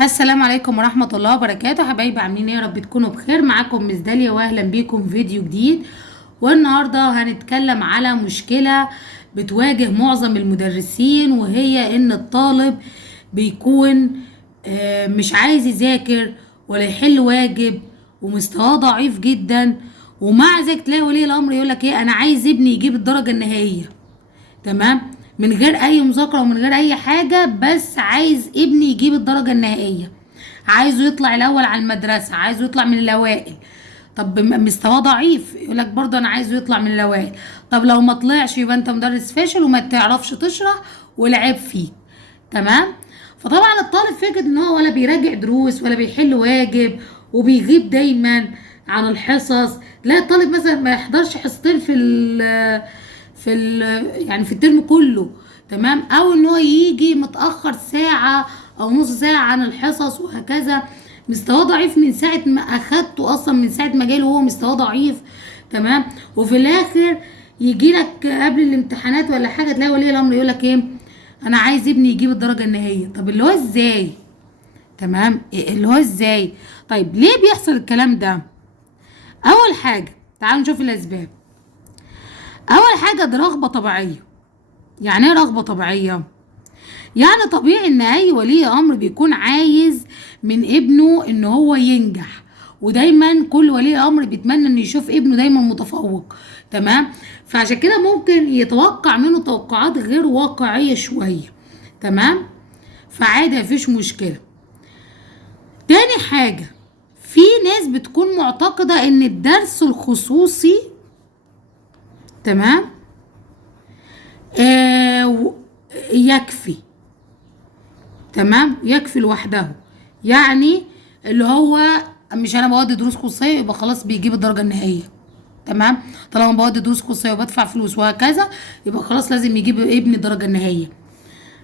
السلام عليكم ورحمة الله وبركاته. حبايبي عاملين ايه؟ يا رب تكونوا بخير. معاكم مس داليا واهلا بيكم في فيديو جديد. والنهارده هنتكلم على مشكلة بتواجه معظم المدرسين، وهي ان الطالب بيكون مش عايز يذاكر ولا يحل واجب ومستواه ضعيف جدا، ومع ذلك تلاقي ولي الامر يقولك ايه، انا عايز ابني يجيب الدرجة النهائية. تمام، من غير اي مذاكره ومن غير اي حاجه، بس عايز ابني يجيب الدرجه النهائيه، عايزه يطلع الاول على المدرسه، عايزه يطلع من الاوائل. طب مستواه ضعيف، يقول لك برضه انا عايزه يطلع من الاوائل. طب لو ما طلعش يبقى انت مدرس فاشل وما تعرفش تشرح والعيب فيك. تمام. فطبعا الطالب فكر ان هو ولا بيراجع دروس ولا بيحل واجب، وبيغيب دايما عن الحصص. لا، الطالب مثلا ما يحضرش حصتين يعني في الترم كله. تمام، او ان هو يجي متاخر ساعه او نص ساعه عن الحصص وهكذا. مستواه ضعيف من ساعه ما اخدته، اصلا من ساعه ما جاله هو مستواه ضعيف. تمام، وفي الاخر يجي لك قبل الامتحانات ولا حاجه، تلاقي ولي الامر يقول لك ايه، انا عايز ابني يجيب الدرجه النهائيه. طب اللي هو ازاي؟ تمام، اللي هو ازاي؟ طيب ليه بيحصل الكلام ده؟ اول حاجه تعالوا نشوف الاسباب. اول حاجه دي رغبه طبيعيه. يعني ايه رغبه طبيعيه؟ يعني طبيعي ان اي ولي امر بيكون عايز من ابنه ان هو ينجح، ودايما كل ولي امر بيتمنى انه يشوف ابنه دايما متفوق. تمام، فعشان كده ممكن يتوقع منه توقعات غير واقعية شوية. تمام، فعادي مفيش مشكلة. تاني حاجة، في ناس بتكون معتقدة ان الدرس الخصوصي، تمام، يكفي. تمام، يكفي لوحده. يعني اللي هو مش انا بودي دروس خصوصيه يبقى خلاص بيجيب الدرجه النهائيه. تمام، طالما بودي دروس خصوصيه وبدفع فلوس وهكذا يبقى خلاص لازم يجيب ابني الدرجه النهائيه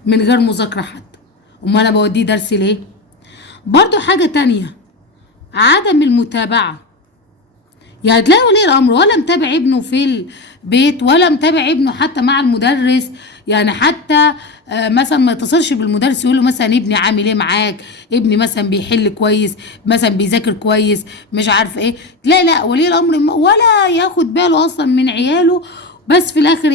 من غير مذاكره حتى. امال انا بوديه درس ليه؟ برضو حاجه تانية، عدم المتابعه. يعني تلاقي ولي الامر ولا متابع ابنه في البيت ولا متابع ابنه حتى مع المدرس. يعني حتى مثلا ما يتصلش بالمدرس يقول له مثلا ابني عامل ايه معاك، ابني مثلا بيحل كويس، مثلا بيذاكر كويس، مش عارف ايه. تلاقي لا، ولي الامر ولا ياخد باله اصلا من عياله. بس في الاخر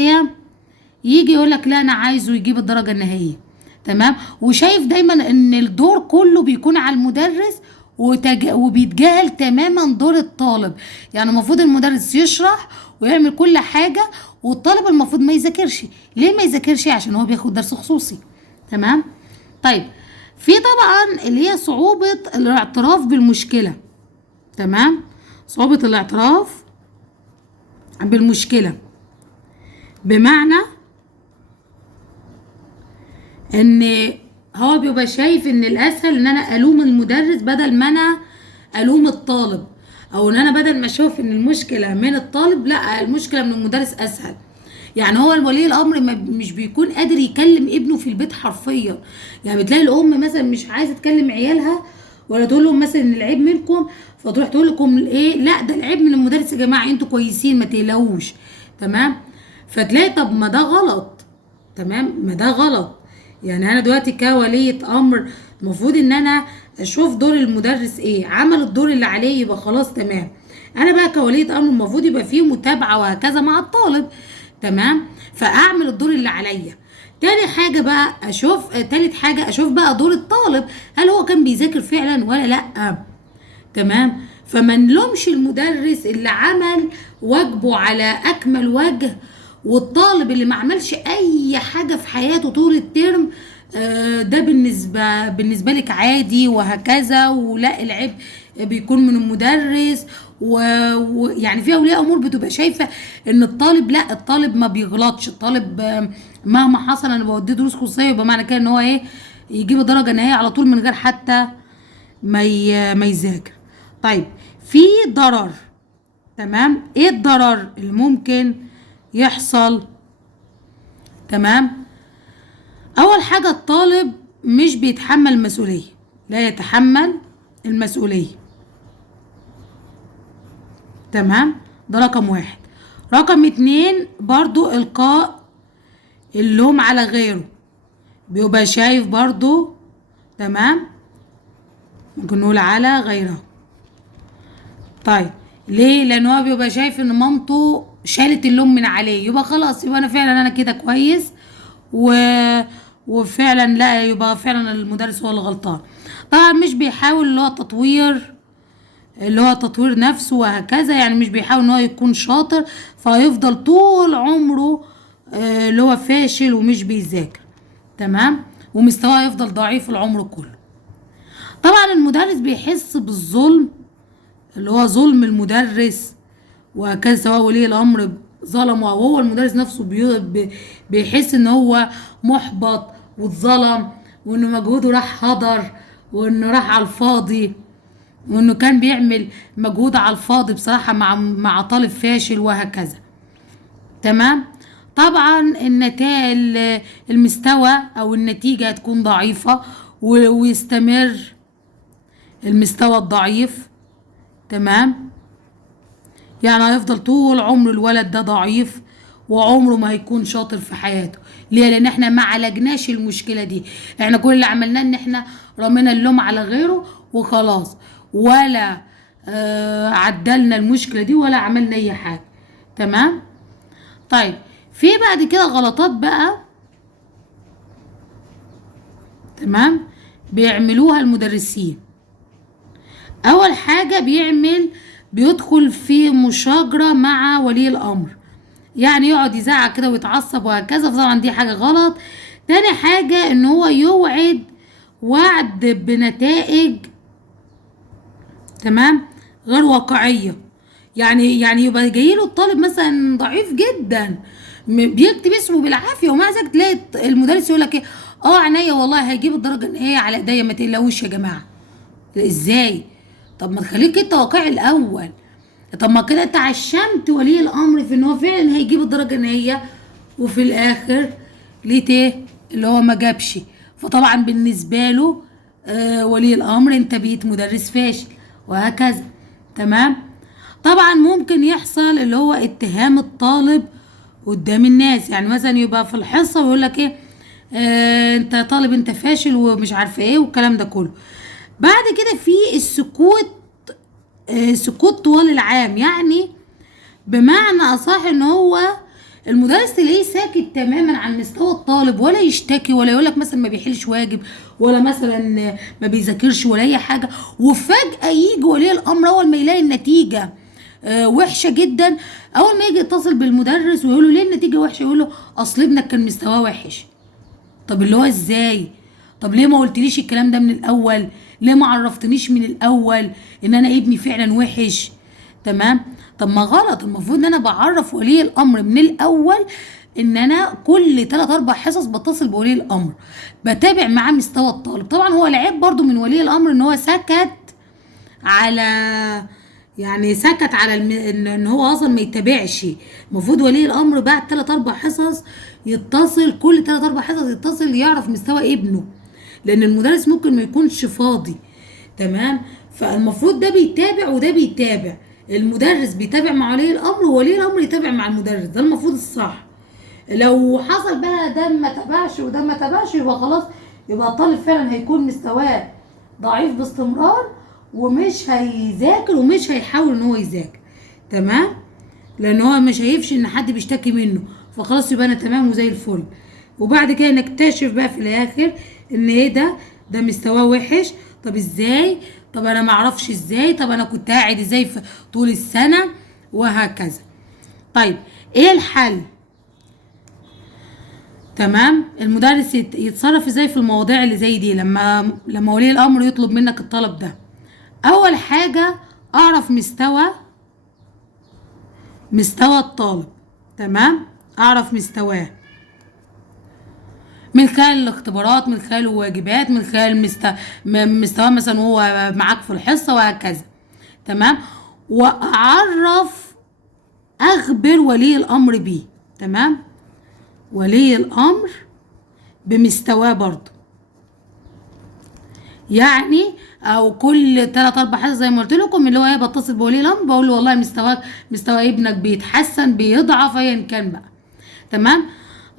يجي يقول لك لا انا عايزه يجيب الدرجه النهائيه. تمام، وشايف دايما ان الدور كله بيكون على المدرس، وبيتجاهل تماما دور الطالب. يعني المفروض المدرس يشرح ويعمل كل حاجه، والطالب المفروض ما يذاكرش. ليه ما يذاكرش؟ عشان هو بياخد درس خصوصي. تمام. طيب، في طبعا اللي هي صعوبه الاعتراف بالمشكله. تمام، صعوبه الاعتراف بالمشكله، بمعنى ان هو بيبقى شايف ان الاسهل ان انا الوم المدرس بدل ما انا الوم الطالب، او ان انا بدل ما اشوف ان المشكله من الطالب، لا المشكله من المدرس اسهل. يعني هو الولي الامر مش بيكون قادر يكلم ابنه في البيت حرفيا. يعني بتلاقي الام مثلا مش عايزه تكلم عيالها، ولا تقول لهم مثلا ان العيب منكم، فتروح تقول لكم ايه، لا ده العيب من المدرس يا جماعه، انتوا كويسين ما تقلقوش. تمام، فتلاقي طب ما ده غلط. تمام، ما ده غلط. يعني انا دلوقتي كولية امر المفروض ان انا اشوف دور المدرس ايه، عمل الدور اللي عليه يبقى خلاص تمام. انا بقى كولية امر المفروض يبقى فيه متابعة وهكذا مع الطالب. تمام، فاعمل الدور اللي عليا. تاني حاجة بقى اشوف، تالت حاجة اشوف بقى دور الطالب، هل هو كان بيذاكر فعلا ولا لا. تمام، فما نلومش المدرس اللي عمل واجبه على اكمل وجه، والطالب اللي ما عملش اي حاجه في حياته طول الترم ده بالنسبه لك عادي وهكذا. ولا العيب بيكون من المدرس. ويعني في اولياء امور بتبقى شايفه ان الطالب، لا الطالب ما بيغلطش. الطالب مهما حصل انا بوديه دروس خصوصيه يبقى معنى كده ان هو ايه، يجيب درجه نهائيه على طول من غير حتى ما يذاكر. طيب، في ضرر. تمام، ايه الضرر اللي ممكن يحصل؟ تمام، اول حاجة الطالب مش بيتحمل المسؤولية، لا يتحمل المسؤولية. تمام، ده رقم واحد. رقم اتنين برضو القاء اللوم على غيره، بيبقى شايف برضو. تمام، ممكن نقول على غيرها. طيب ليه؟ لان هو بيبقى شايف ان مامته شالت اللوم من عليه، يبقى خلاص، يبقى انا فعلا انا كده كويس و... وفعلا لا، يبقى فعلا المدرس هو اللي غلطان. طبعا مش بيحاول اللي هو تطوير نفسه وهكذا، يعني مش بيحاول ان هو يكون شاطر، فهيفضل طول عمره اللي هو فاشل ومش بيذاكر. تمام، ومستواه يفضل ضعيف العمر كله. طبعا المدرس بيحس بالظلم، اللي هو ظلم المدرس وهكذا، سواء ولي الامر ظلمه او هو المدرس نفسه بيحس ان هو محبط واتظلم، وانه مجهوده راح هدر، وانه راح على الفاضي، وانه كان بيعمل مجهود على الفاضي بصراحة مع طالب فاشل وهكذا. تمام. طبعا النتائج، المستوى او النتيجة هتكون ضعيفة ويستمر المستوى الضعيف. تمام، يعني هيفضل طول عمره الولد ده ضعيف، وعمره ما هيكون شاطر في حياته. ليه؟ لان احنا ما عالجناش المشكله دي. احنا كل اللي عملناه ان احنا رمينا اللوم على غيره وخلاص، ولا عدلنا المشكله دي ولا عملنا اي حاجه. تمام. طيب في بعد كده غلطات بقى، تمام، بيعملوها المدرسين. اول حاجه بيدخل في مشاجره مع ولي الامر، يعني يقعد يزعق كده ويتعصب وهكذا، فطبعا دي حاجه غلط. تاني حاجه ان هو يوعد وعد بنتائج، تمام، غير واقعيه. يعني يبقى جاي له الطالب مثلا ضعيف جدا بيكتب اسمه بالعافيه، ومع ذلك تلاقي المدرس يقول لك ايه، عينيا والله هيجيب الدرجه النهائيه على ايديا، ما تقلقوش يا جماعه. ازاي؟ طب ما تخليك انت واقعي الاول. طب ما كده انت عشمت ولي الامر في ان هو فعلا هيجيب الدرجه النهائيه، وفي الاخر لقيت ايه؟ اللي هو ما جابش. فطبعا بالنسبه له ولي الامر انت بقيت مدرس فاشل وهكذا. تمام. طبعا ممكن يحصل اللي هو اتهام الطالب قدام الناس، يعني مثلا يبقى في الحصه ويقول لك ايه، انت طالب انت فاشل ومش عارفه ايه والكلام ده كله. بعد كده في السكوت، سكوت طوال العام، يعني بمعنى اصح ان هو المدرس تلاقيه ساكت تماما عن مستوى الطالب، ولا يشتكي ولا يقولك مثلا ما بيحلش واجب، ولا مثلا ما بيذاكرش ولا اي حاجه. وفجاه يجي ولي الامر اول ما يلاقي النتيجه وحشه جدا، اول ما يجي يتصل بالمدرس ويقول له ليه النتيجه وحشه، يقول له اصل ابنك كان مستواه وحش. طب اللي هو ازاي؟ طب ليه ما قلتليش الكلام ده من الاول؟ ليه ما عرفتنيش من الاول ان انا ابني فعلا وحش؟ تمام. طب ما غلط، المفروض ان انا بعرف ولي الامر من الاول، ان انا كل 3-4 حصص بتصل بولي الامر بتابع معاه مستوى الطالب. طبعا هو العيب برضو من ولي الامر ان هو سكت على، يعني سكت على ان هو اصلا ما يتابعش. المفروض ولي الامر بعد 3-4 حصص يتصل، كل 3-4 حصص يتصل يعرف مستوى ابنه، لان المدرس ممكن ما يكونش فاضي. تمام. فالمفروض ده بيتابع وده بيتابع، المدرس بيتابع مع ولي الامر وولي الامر يتابع مع المدرس، ده المفروض الصح. لو حصل بقى ده ما تابعش وده ما تابعش، يبقى خلاص، يبقى الطالب فعلا هيكون مستواه ضعيف باستمرار، ومش هيذاكر ومش هيحاول ان هو يذاكر. تمام، لان هو مش هيفش ان حد بيشتكي منه، فخلاص يبقى انا تمام وزي الفل. وبعد كده نكتشف بقى في الاخر ان ايه ده مستواه وحش. طب ازاي؟ طب انا ما اعرفش ازاي، طب انا كنت قاعد ازاي في طول السنه وهكذا. طيب ايه الحل؟ تمام، المدرس يتصرف ازاي في المواضيع اللي زي دي لما ولي الامر يطلب منك الطلب ده؟ اول حاجه اعرف مستوى الطالب. تمام، اعرف مستواه من خلال الاختبارات، من خلال الواجبات، من خلال مستواه مثلا وهو معاك في الحصه وهكذا. تمام، اخبر ولي الامر بيه. تمام، ولي الامر بمستواه برضه، يعني او كل 3-4 حصص زي ما قلت لكم، اللي هو ايه، بتصل بولي الامر بقول له والله مستوى ابنك بيتحسن بيضعف ايا كان بقى. تمام،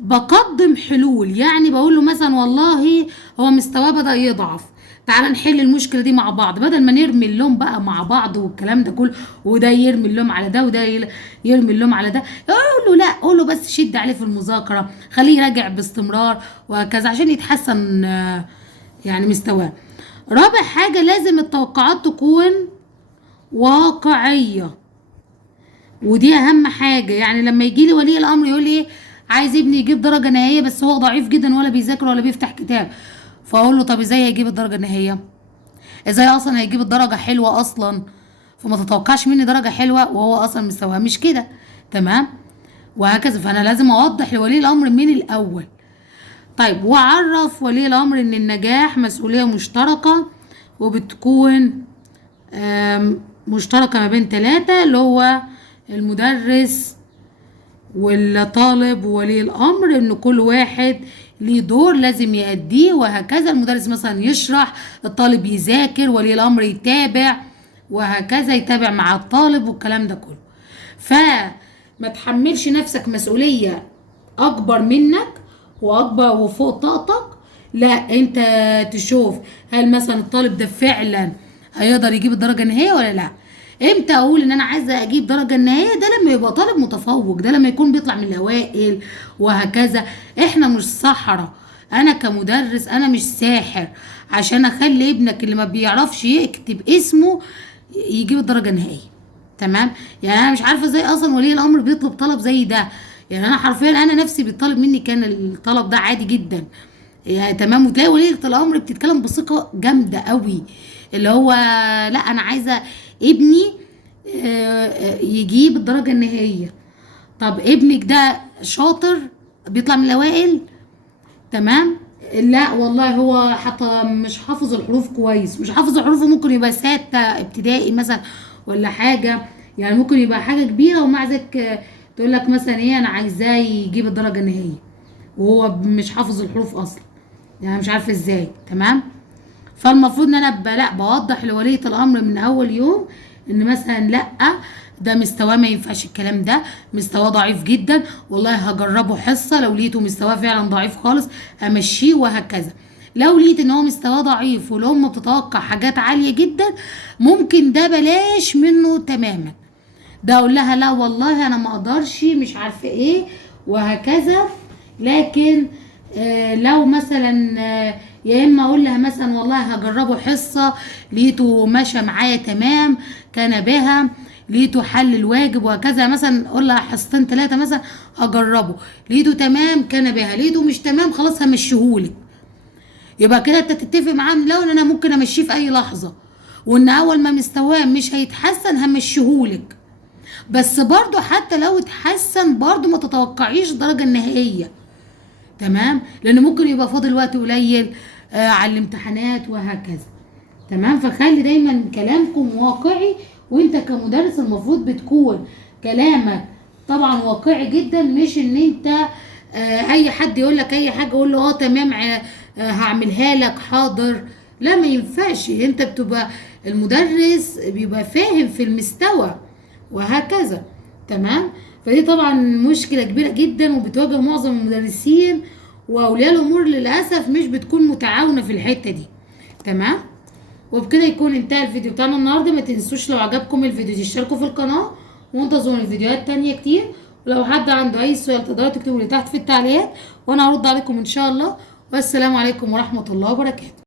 بقدم حلول، يعني بقول له مثلا والله هو مستواه بدأ يضعف، تعال نحل المشكله دي مع بعض، بدل ما نرمي اللوم بقى مع بعض والكلام ده كله، وده يرمي اللوم على ده وده يرمي اللوم على ده. قول له لا، قول له بس شد عليه في المذاكره، خليه يراجع باستمرار وهكذا عشان يتحسن يعني مستواه. رابع حاجه، لازم التوقعات تكون واقعيه، ودي اهم حاجه. يعني لما يجي لي ولي الامر يقول لي ايه، عايز ابني يجيب درجه نهائيه بس هو ضعيف جدا ولا بيذاكر ولا بيفتح كتاب، فاقول له طب ازاي هيجيب الدرجه النهائيه؟ ازاي اصلا هيجيب الدرجه حلوه اصلا؟ فما تتوقعش مني درجه حلوه وهو اصلا مستواه مش كده. تمام، وهكذا. فانا لازم اوضح لولي الامر من الاول. طيب، واعرف ولي الامر ان النجاح مسؤوليه مشتركه، وبتكون مشتركه ما بين 3 اللي هو المدرس والطالب وولي الامر، ان كل واحد ليه دور لازم يأديه وهكذا. المدرس مثلا يشرح، الطالب يذاكر، ولي الامر يتابع وهكذا، يتابع مع الطالب والكلام ده كله. فما تحملش نفسك مسؤولية اكبر منك واكبر وفوق طاقتك. لا، انت تشوف هل مثلا الطالب ده فعلا هيقدر يجيب الدرجة النهائية ولا لا. امتى اقول ان انا عايزه اجيب درجه نهائيه؟ ده لما يبقى طالب متفوق، ده لما يكون بيطلع من الاوائل وهكذا. احنا مش سحرة، انا كمدرس انا مش ساحر عشان اخلي ابنك اللي ما بيعرفش يكتب اسمه يجيب الدرجه النهائيه. تمام، يعني انا مش عارفه ازاي اصلا ولي الامر بيطلب طلب زي ده. يعني انا حرفيا انا نفسي بيطلب مني كان الطلب ده عادي جدا يعني. تمام، وتلاقي ولية الامر بتتكلم بثقه جامده قوي، اللي هو لا انا عايزه ابني يجيب الدرجه النهائيه. طب ابنك ده شاطر بيطلع من الاوائل؟ تمام، لا والله هو حتى مش حافظ الحروف كويس، مش حافظ الحروف، ممكن يبقى 6 ابتدائي مثلا ولا حاجه، يعني ممكن يبقى حاجه كبيره ومع ذلك تقول لك مثلا ايه انا عايزاه يجيب الدرجه النهائيه وهو مش حافظ الحروف اصلا، يعني مش عارفه ازاي. تمام، فالمفروض ان انا لا بوضح لولية الامر من اول يوم ان مثلا لا، ده مستواه ما ينفعش الكلام ده، مستواه ضعيف جدا، والله هجربه حصه، لو لقيته مستواه فعلا ضعيف خالص امشيه وهكذا. لو لقيت ان هو مستواه ضعيف والام بتتوقع حاجات عاليه جدا، ممكن ده بلاش منه تماما، ده اقول لها لا والله انا ما اقدرش مش عارفه ايه وهكذا. لكن لو مثلا يا اما اقول لها مثلا والله هجربه حصه، لقيته ماشى معايا تمام كان بها، لقيته حل الواجب وهكذا، مثلا اقول لها حصتين 3 مثلا هجربه، لقيته تمام كان بها، لقيته مش تمام خلاص همشيهولك. يبقى كده انت تتفق معاه من الاول ان انا ممكن امشيه في اي لحظه، وان اول ما مستواه مش هيتحسن همشيهولك. بس برضو حتى لو اتحسن برضو ما تتوقعيش الدرجه النهائيه. تمام، لان ممكن يبقى فاضل وقت قليل على الامتحانات وهكذا. تمام، فخلي دايما كلامكم واقعي، وانت كمدرس المفروض بتكون كلامك طبعا واقعي جدا، مش ان انت اي حد يقول لك اي حاجه قول له تمام هعملها لك حاضر. لا ما ينفعش، انت بتبقى المدرس بيبقى فاهم في المستوى وهكذا. تمام، فدي طبعا مشكله كبيره جدا وبتواجه معظم المدرسين واولياء الامور، للاسف مش بتكون متعاونه في الحته دي. تمام، وبكده يكون انتهى الفيديو بتاعنا النهارده. ما تنسوش لو عجبكم الفيديو تشتركوا في القناه وانتظروا الفيديوهات تانية كتير، ولو حد عنده اي سؤال تقدروا تكتبوا لي تحت في التعليقات وانا هرد عليكم ان شاء الله. والسلام عليكم ورحمه الله وبركاته.